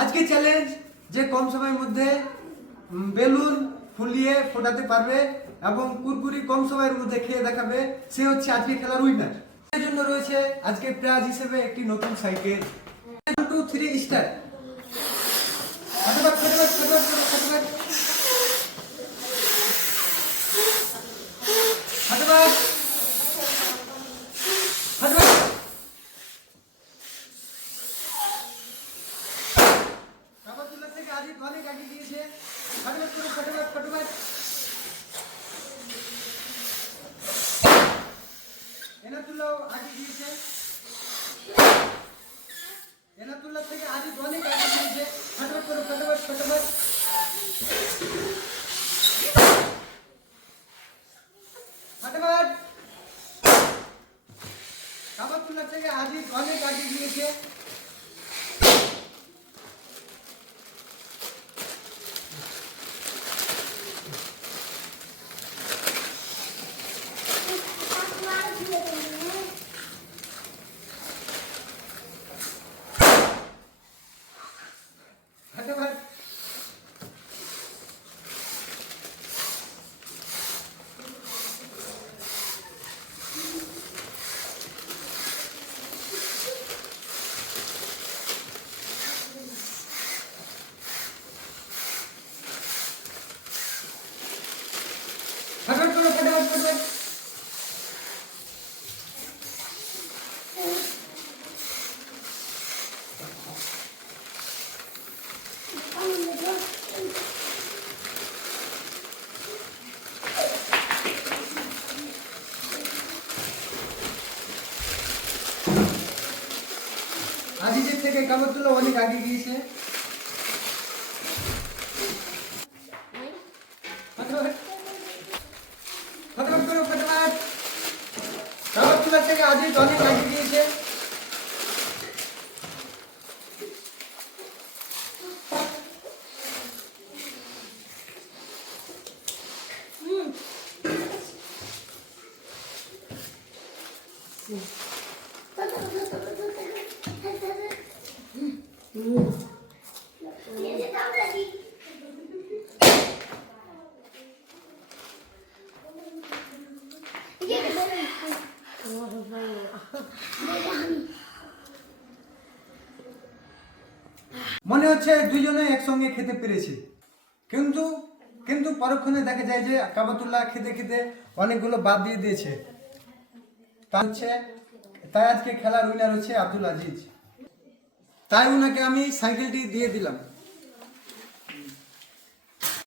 আজকে চ্যালেঞ্জ যে কম সময়ের মধ্যে বেলুন ফুলিয়ে ফোটাতে পারবে এবং কুরকুরি কম সময়ের মধ্যে খেয়ে দেখাবে, সে হচ্ছে আজকে খেলার উইনার। এর জন্য রয়েছে আজকে প্রাইজ হিসেবে একটি নতুন সাইকেল। 1 2 3 স্টার্ট। কাবাতুল্লাহ থেকে আজ অনেক আগে গিয়েছে। এনাতুল্লাহ আগে গিয়েছে। এনাতুল্লাহ থেকে আজ অনেক আগে গিয়েছে। ফটাফট। কাবাতুল্লাহ থেকে আজ অনেক আগে গিয়েছে। ফটাফট। আজিজের থেকে কাবাতুল্লাহ অনেক আগে গিয়েছে। ফটাফট। কাবাতুল্লাহ থেকে আজিজ অনেক আগে গিয়েছে। মনে হচ্ছে দুইজনে একসঙ্গে খেতে পেরেছে, কিন্তু কিন্তু পরক্ষণে দেখা যায় যে কাবাতুল্লাহ খেতে খেতে অনেকগুলো বাদ দিয়ে দিয়েছে। তাই আজকে খেলার উইনার হচ্ছে আব্দুল আজিজ। তাই উনাকে আমি সাইকেলটি দিয়ে দিলাম।